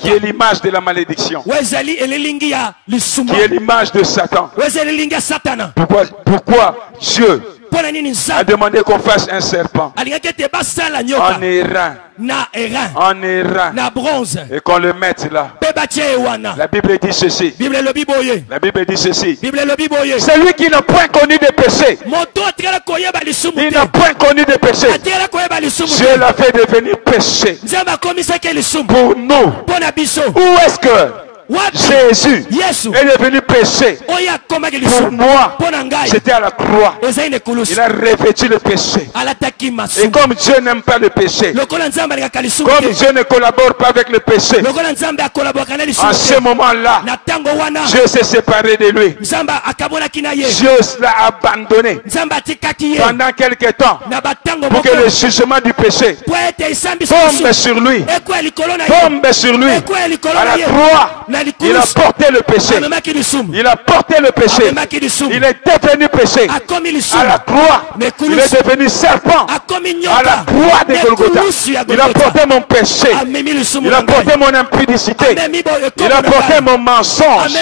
qui est l'image de la malédiction, qui est l'image de Satan. Pourquoi Dieu a demandé qu'on fasse un serpent en airain, et qu'on le mette là? La Bible dit ceci. La Bible dit ceci. Celui qui n'a point connu de péché, il n'a point connu de péché, Dieu l'a fait devenir péché pour nous. Où est-ce que Jésus est devenu péché. Pour moi, c'était à la croix. Il a revêtu le péché. Et comme Dieu n'aime pas le péché, comme Dieu ne collabore pas avec le péché, en ce moment-là, Dieu s'est séparé de lui. Dieu l'a abandonné pendant quelque temps pour que le jugement du péché tombe sur lui. Tombe sur lui. À la croix, il a porté le péché. Il a porté le péché. Il est devenu péché. À la croix, il est devenu serpent. À la croix de Golgotha, il a porté mon péché. Il a porté mon impudicité. Il a porté mon mensonge.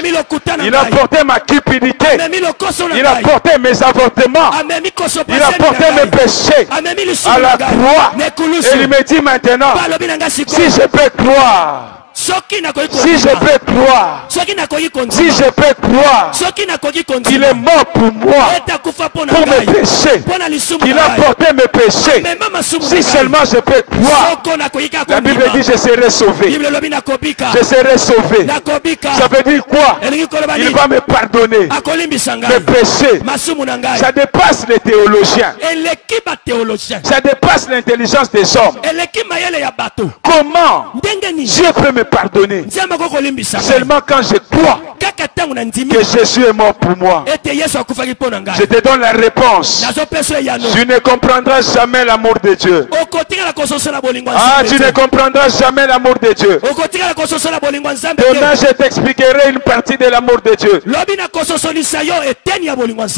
Il a porté ma cupidité. Il a porté mes avortements. Il a porté mes péchés à la croix. Et il me dit maintenant, si je peux croire, si je peux croire, si je peux croire, il est mort pour moi, pour mes péchés, il a porté mes péchés. Si seulement je peux croire, la Bible dit je serai sauvé. Je serai sauvé. Ça veut dire quoi? Il va me pardonner mes péchés. Ça dépasse les théologiens. Ça dépasse l'intelligence des hommes. Comment Dieu peut me pardonner? Seulement quand je crois que Jésus est mort pour moi. Je te donne la réponse. Tu ne comprendras jamais l'amour de Dieu. Ah, tu ne comprendras jamais l'amour de Dieu. Demain, je t'expliquerai une partie de l'amour de Dieu.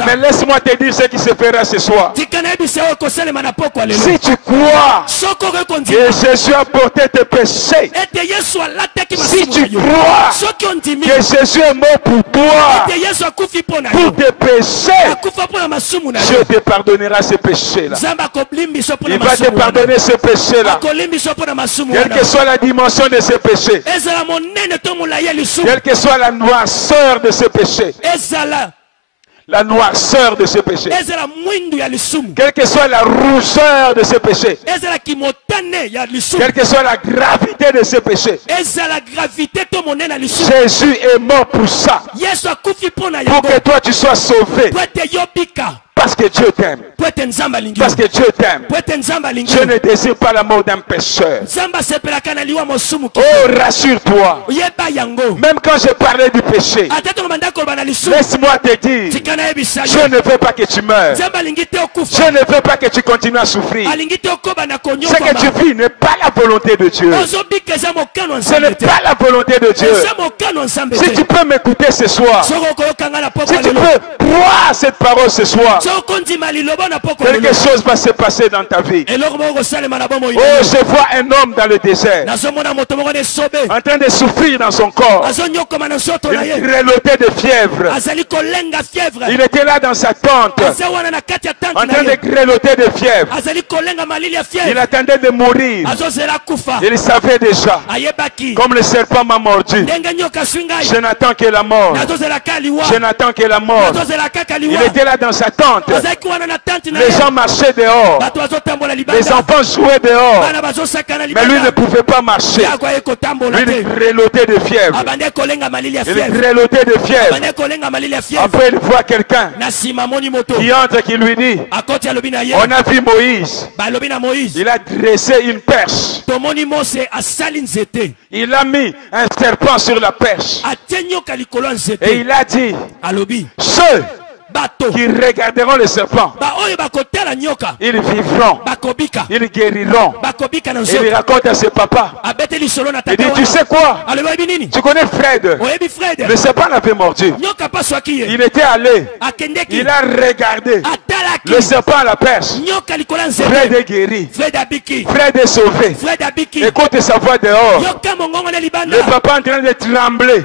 Mais laisse-moi te dire ce qui se fera ce soir. Si tu crois que Jésus a porté tes péchés, si tu crois que Jésus est mort pour toi, pour tes péchés, Dieu te pardonnera ces péchés-là. Il va te pardonner ces péchés-là. Quelle que soit la dimension de ces péchés, quelle que soit la noirceur de ces péchés, la noirceur de ce péché, quelle que soit la rougeur de ce péché, quelle que soit la gravité de ce péché, Jésus est mort pour ça, pour que toi tu sois sauvé. Parce que Dieu t'aime. Parce que Dieu t'aime. Dieu ne désire pas la mort d'un pécheur. Oh, rassure-toi. Même quand je parlais du péché, laisse-moi te dire, je ne veux pas que tu meurs. Je ne veux pas que tu continues à souffrir. Ce que tu vis n'est pas la volonté de Dieu. Ce n'est pas la volonté de Dieu. Si tu peux m'écouter ce soir, si tu peux croire cette parole ce soir, quelque chose va se passer dans ta vie. Oh, je vois un homme dans le désert, en train de souffrir dans son corps. Il grelottait de fièvre. Il était là dans sa tente, en train de grelotter de fièvre. Il attendait de mourir. Il savait déjà, comme le serpent m'a mordu, je n'attends que la mort. Je n'attends que la mort. Il était là dans sa tente. Les gens marchaient dehors. Les enfants jouaient dehors. Mais lui ne pouvait pas marcher. Lui, il grelottait de fièvre. Il grelottait de fièvre. Après, il voit quelqu'un qui entre, qui lui dit, on a vu Moïse. Il a dressé une perche. Il a mis un serpent sur la perche. Et il a dit, ceux qui regarderont le serpent, ils vivront, ils guériront. Et il raconte à ses papas, il dit, tu sais quoi, tu connais Fred, le serpent l'avait mordu. Il était allé, il a regardé le serpent à la perche. Fred est guéri, Fred est sauvé. Écoute sa voix dehors. Le papa est en train de trembler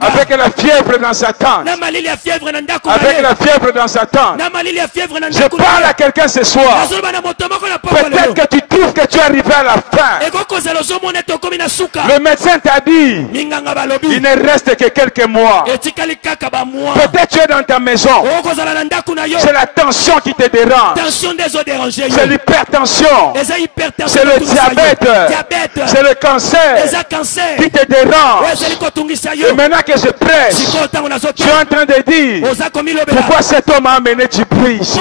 avec la fièvre dans sa tente, avec la fièvre dans sa tente. Je parle à quelqu'un ce soir. Peut-être que tu trouves que tu as arriver à la fin. Le médecin t'a dit, il ne reste que quelques mois. Peut-être tu es dans ta maison. C'est la tension qui te dérange. C'est l'hypertension. C'est le diabète. C'est le cancer qui te dérange. Et maintenant que je prêche, tu es en train de dire, pourquoi cet homme a amené du bruit ici?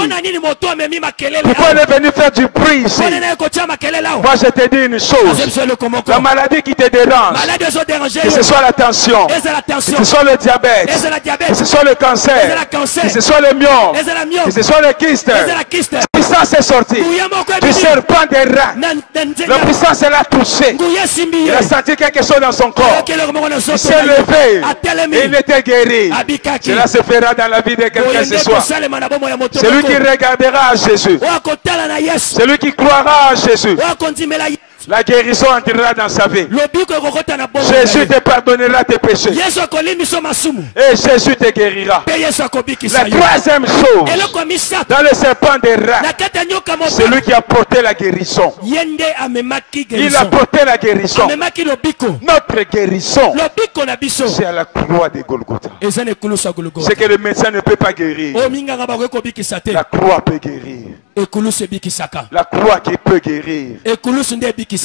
Pourquoi il est venu faire du bruit ici? Moi je te dis une chose. La maladie qui te dérange, que ce soit la tension, que ce soit le diabète, que ce soit le cancer, que ce soit le myome, que ce soit le kyste, la puissance est sortie du serpent des reins. La puissance l'a touché. Il a senti quelque chose dans son corps. Il s'est levé et il était guéri. Cela se fera dans la vie de quelqu'un ce soir. Celui qui regardera à Jésus, celui qui croira à Jésus, la guérison entrera dans sa vie. Jésus te pardonnera tes péchés. Et Jésus te guérira. La troisième chose, dans le serpent des reins, c'est lui qui a porté la guérison. Il a porté la guérison. Notre guérison, c'est à la croix de Golgotha. C'est que le médecin ne peut pas guérir. La croix peut guérir. La croix qui peut guérir.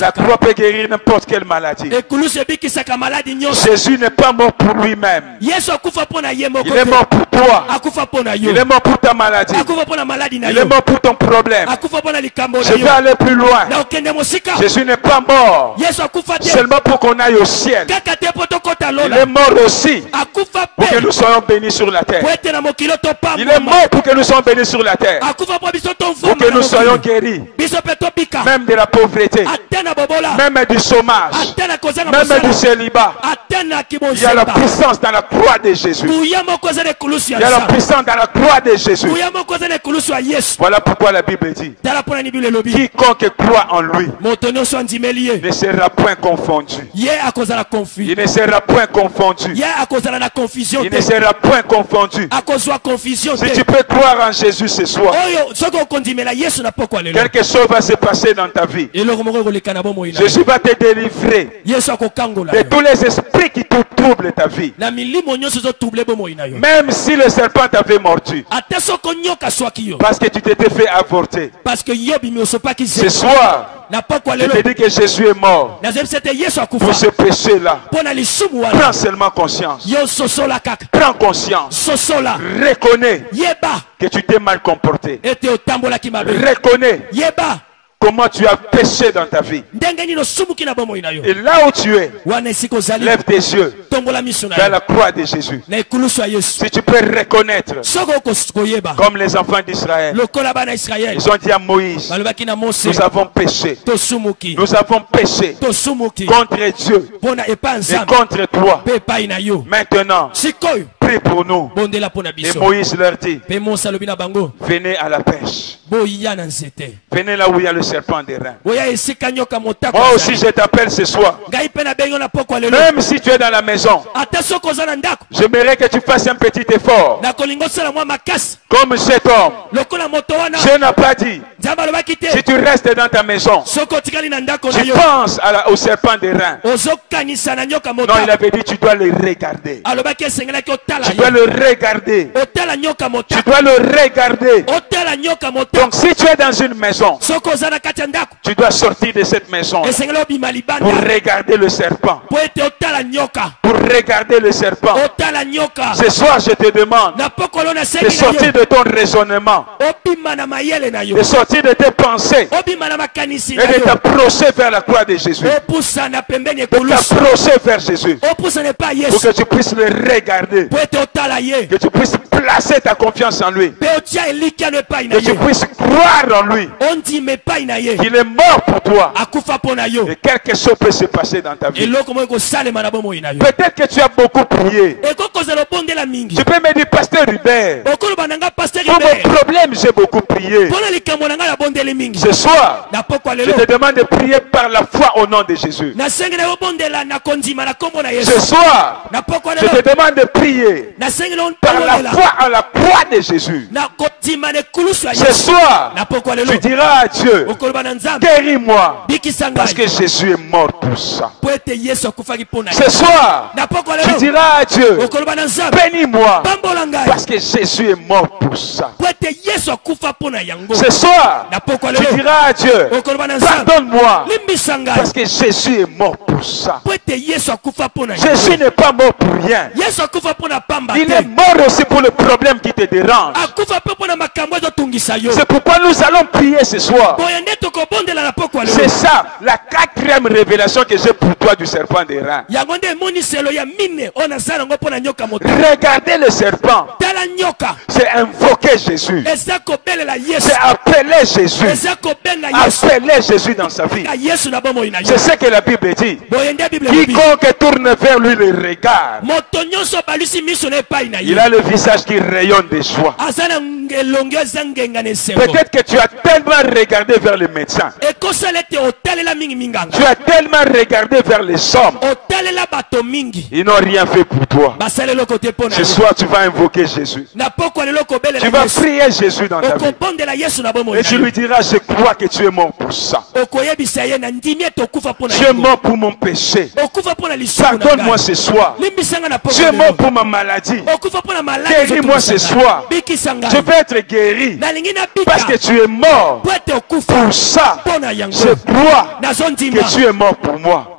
La croix peut guérir n'importe quelle maladie. Jésus n'est pas mort pour lui-même. Il est mort pour toi. Il est mort pour ta maladie. Il est mort pour ton problème. Je vais aller plus loin. Jésus n'est pas mort seulement pour qu'on aille au ciel. Il est mort aussi pour que nous soyons bénis sur la terre. Il est mort pour que nous soyons bénis sur la terre. Pour que nous soyons guéris. Même de la pauvreté. Même du chômage. Même du célibat. Il y a la puissance dans la croix de Jésus. Il y a la puissance dans la croix de Jésus. Voilà pourquoi la Bible dit, quiconque croit en lui ne sera point confondu. Il ne sera point confondu. Il ne sera point confondu. Si tu peux croire en Jésus ce soir, quelque chose va se passer dans ta vie. Jésus va te délivrer de tous les esprits qui te troublent ta vie. Même si le serpent t'avait mordu, parce que tu t'étais fait avorter. Ce soir, je te dis que Jésus est mort pour ce péché-là. Prends seulement conscience. Prends conscience. Reconnais que tu t'es mal comporté. Reconnais comment tu as péché dans ta vie. Et là où tu es, lève tes yeux vers la croix de Jésus. Si tu peux reconnaître, comme les enfants d'Israël, ils ont dit à Moïse, nous avons péché. Nous avons péché contre Dieu et contre toi. Maintenant, prie pour nous. Et Moïse leur dit, venez à la pêche. Venez là où il y a le serpent des reins. Moi aussi je t'appelle ce soir. Même si tu es dans la maison, j'aimerais que tu fasses un petit effort. Comme cet homme, Dieu n'a pas dit, si tu restes dans ta maison, tu penses au serpent des reins. Non, il avait dit, tu dois le regarder. Tu dois le regarder. Tu dois le regarder. Donc si tu es dans une maison, tu dois sortir de cette maison pour regarder le serpent. Pour regarder le serpent. Ce soir je te demande de sortir de ton raisonnement, de sortir de tes pensées et de t'approcher vers la croix de Jésus. De t'approcher vers Jésus pour que tu puisses le regarder, que tu puisses placer ta confiance en lui, que tu puisses croire en lui, qu'il est mort pour toi et quelque chose peut se passer dans ta vie. Peut-être que tu as beaucoup prié. Tu peux me dire, Pasteur Hubert, pour mon problème j'ai beaucoup prié. Ce soir, je te demande de prier par la foi au nom de Jésus. Ce soir, je te demande de prier par la foi à la croix de Jésus. Ce soir, soir, tu diras à Dieu, guéris-moi, parce que Jésus est mort pour ça. Ce soir, tu diras à Dieu, bénis-moi, parce que Jésus est mort pour ça. Ce soir, tu diras à Dieu, pardonne-moi, parce que Jésus est mort pour ça. Jésus n'est pas mort pour rien. Il est mort aussi pour le problème qui te dérange. C'est pourquoi nous allons prier ce soir. C'est ça, la quatrième révélation que j'ai pour toi du serpent des reins. Regardez le serpent. C'est invoquer Jésus. C'est appeler Jésus. Appeler Jésus dans sa vie. C'est ce que la Bible dit. Quiconque tourne vers lui le regard, il a le visage qui rayonne de joie. Peut-être que tu as tellement regardé vers le médecin. Tu as tellement regardé vers les hommes. Ils n'ont rien fait pour toi. Ce soir, tu vas invoquer Jésus. Tu vas prier Jésus dans ta vie. Et tu lui diras, je crois que tu es mort pour ça. Tu es mort pour mon péché. Pardonne-moi ce soir. Tu es mort pour ma maladie. Guéris-moi ce soir. Je veux être guéri. Parce que tu es mort pour ça. Je crois que tu es mort pour moi.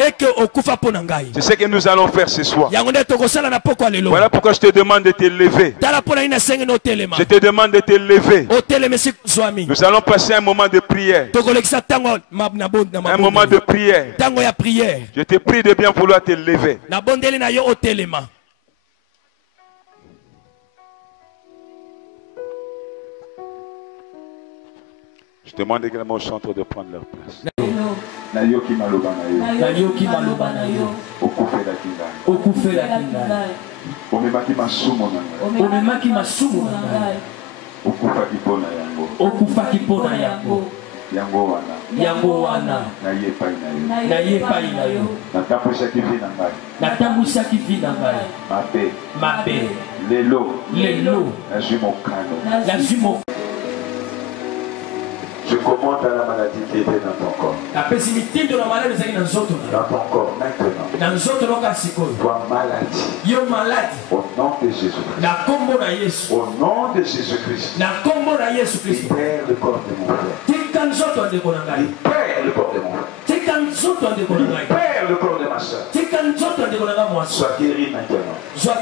C'est ce que nous allons faire ce soir. Voilà pourquoi je te demande de te lever. Je te demande de te lever. Nous allons passer un moment de prière. Un moment de prière. Je te prie de bien vouloir te lever. Je demande également au centre de prendre leur place. yango wana natambwisaki vi na ngai mabe lelo nazwi mokano. Je commande à la maladie qui était dans ton corps. Dans ton corps maintenant. Toi maladie. Au nom de Jésus-Christ. Au nom de Jésus-Christ. Libère le corps de mon frère. Libère le corps de mon frère. Libère le corps de ma soeur. Sois guéri maintenant. Sois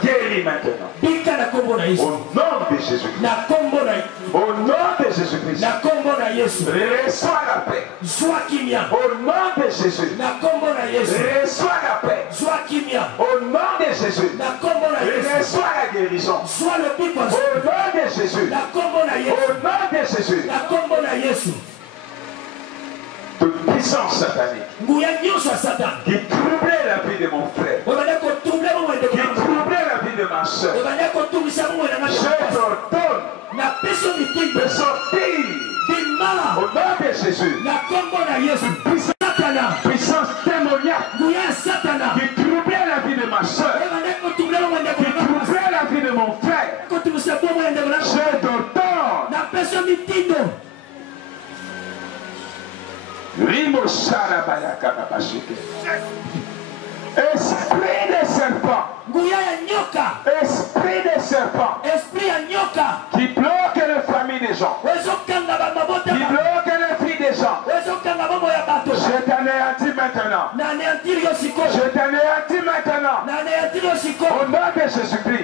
guéri maintenant. Au nom de Jésus-Christ. Au nom de Jésus-Christ. Reçois la paix. Au nom de Jésus. Reçois la paix. Au nom de Jésus. Reçois la guérison. Au nom de Jésus. Au nom de Jésus. Toute puissance satanique qui troublait la vie de mon frère, qui troublait la vie de ma soeur, je t'ordonne de sortir au nom de Jésus. Puissance démoniaque qui troublait la vie de ma soeur, qui troublait la vie de mon frère, je t'ordonne. Rimo Sarabayaka Kapashike. Esprit de serpent. Esprit de serpent. Qui bloque les familles des gens. Qui bloque les filles des gens. Je t'anéantis maintenant. Je t'anéantis maintenant. Au nom de Jésus-Christ.